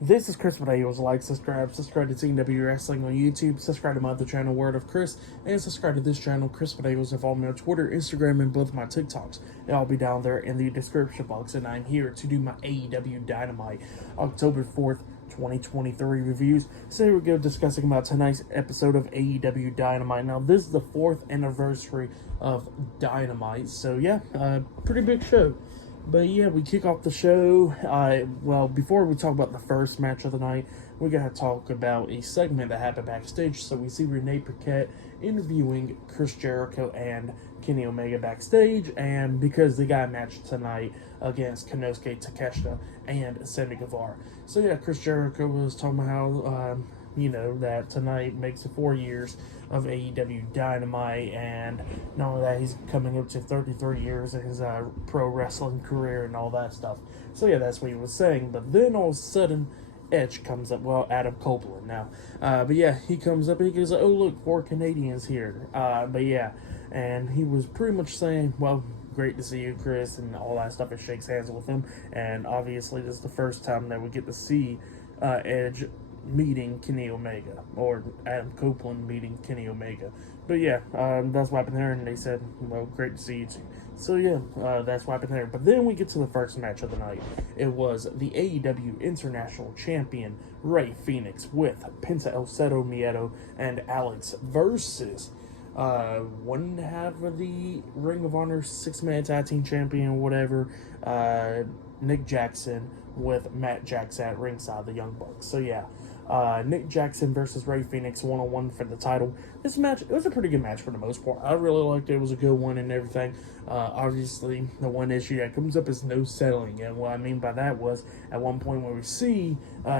This is Chris Videos. Like, subscribe to AEW Wrestling on YouTube, subscribe to my other channel, Word of Chris, and subscribe to this channel, Chris Videos, and follow me on Twitter, Instagram, and both my TikToks. It'll all be down there in the description box, and I'm here to do my AEW Dynamite October 4th, 2023 reviews. So here we go, discussing about tonight's episode of AEW Dynamite. Now, this is the 4th anniversary of Dynamite, so yeah, pretty big show. But yeah, we kick off the show. Well, before we talk about the first match of the night, we gotta talk about a segment that happened backstage. So we see Renee Paquette interviewing Chris Jericho and Kenny Omega backstage, and because they got a match tonight against Konosuke Takeshita and Sammy Guevara. So yeah, Chris Jericho was talking about how that tonight makes it 4 years of AEW Dynamite, and not only that, he's coming up to 33 years in his pro wrestling career and all that stuff. So yeah, that's what he was saying. But then all of a sudden, Edge comes up. Well, Adam Copeland now. But yeah, he comes up and he goes, "Oh look, 4 Canadians here." But yeah, and he was pretty much saying, well, great to see you, Chris, and all that stuff, and shakes hands with him. And obviously, this is the first time that we get to see Edge meeting Kenny Omega, or Adam Copeland meeting Kenny Omega. But yeah, that's what happened there, and they said, well, great to see you too. So yeah, that's what happened there. But then we get to the first match of the night. It was the AEW International Champion Rey Fenix with Penta El Zero Miedo and Alex versus one half of the Ring of Honor 6-man tag team champion, whatever, Nick Jackson, with Matt Jackson at ringside, the Young Bucks. So yeah, Nick Jackson versus Rey Fenix 1-on-1 for the title. This match, it was a pretty good match for the most part. I really liked it. It was a good one and everything. Obviously, the one issue that comes up is no selling. And what I mean by that was, at one point when we see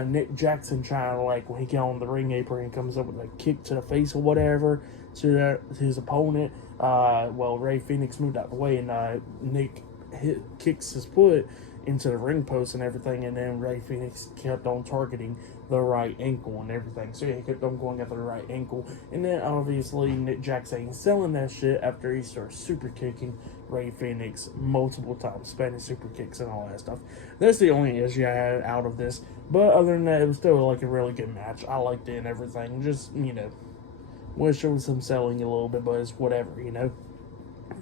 Nick Jackson trying to, like, when he get on the ring apron and comes up with a kick to the face or whatever to his opponent, Rey Fenix moved out of the way, and Nick kicks his foot into the ring post and everything, and then Rey Fenix kept on targeting the right ankle and everything. So yeah, he kept on going after the right ankle, and then obviously Nick Jackson ain't selling that shit after he starts super kicking Rey Fenix multiple times, Spanish super kicks and all that stuff. That's the only issue I had out of this, but other than that, it was still like a really good match. I liked it and everything. Just, wish there was some selling a little bit, but it's whatever,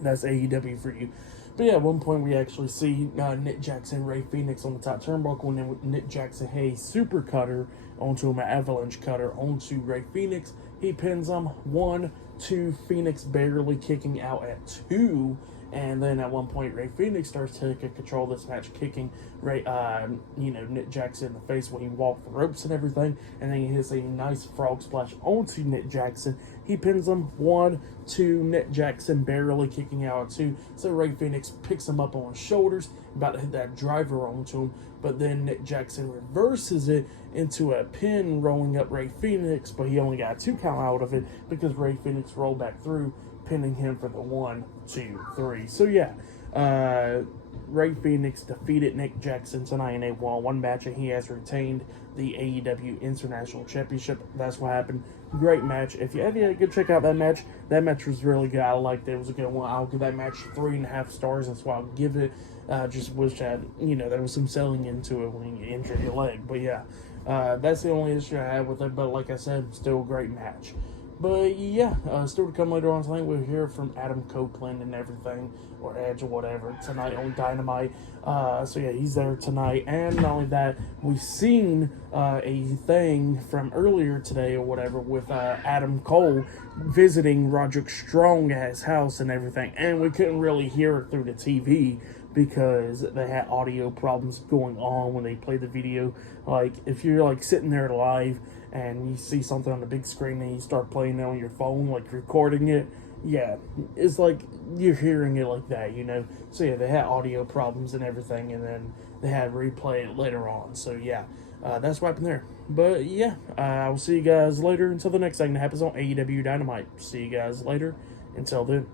That's AEW for you. But yeah, at one point we actually see Nick Jackson, Rey Fenix on the top turnbuckle, and then Nick Jackson, super cutter onto him, an avalanche cutter onto Rey Fenix. He pins him 1, 2, Phoenix barely kicking out at 2. And then at one point, Rey Fenix starts taking control of this match, kicking Nick Jackson in the face when he walked the ropes and everything. And then he hits a nice frog splash onto Nick Jackson. He pins him 1, 2, Nick Jackson barely kicking out at 2. So Rey Fenix picks him up on his shoulders, about to hit that driver onto him. But then Nick Jackson reverses it into a pin, rolling up Rey Fenix. But he only got a 2 count out of it because Rey Fenix rolled back through, pinning him for the 1, 2, 3. So yeah, Rey Fenix defeated Nick Jackson tonight in a 1-on-1 match, and he has retained the AEW International Championship. That's what happened. Great match. If you go check out that match. That match was really good. I liked it. It was a good one. I'll give that match 3.5 stars. That's why I'll give it. Just wish that there was some selling into it when you injured your leg. But yeah, that's the only issue I had with it. But like I said, still a great match. But yeah, still to come later on tonight, we'll hear from Adam Copeland and everything, or Edge or whatever, tonight on Dynamite. So yeah, he's there tonight. And not only that, we've seen a thing from earlier today or whatever with Adam Cole visiting Roderick Strong at his house and everything. And we couldn't really hear it through the TV because they had audio problems going on when they played the video. Like, if you're like sitting there live and you see something on the big screen and you start playing it on your phone, like recording it, yeah, it's like you're hearing it like that, So yeah, they had audio problems and everything, and then they had replay it later on. So yeah, that's what happened there. But yeah, I will see you guys later until the next thing that happens on AEW Dynamite. See you guys later. Until then.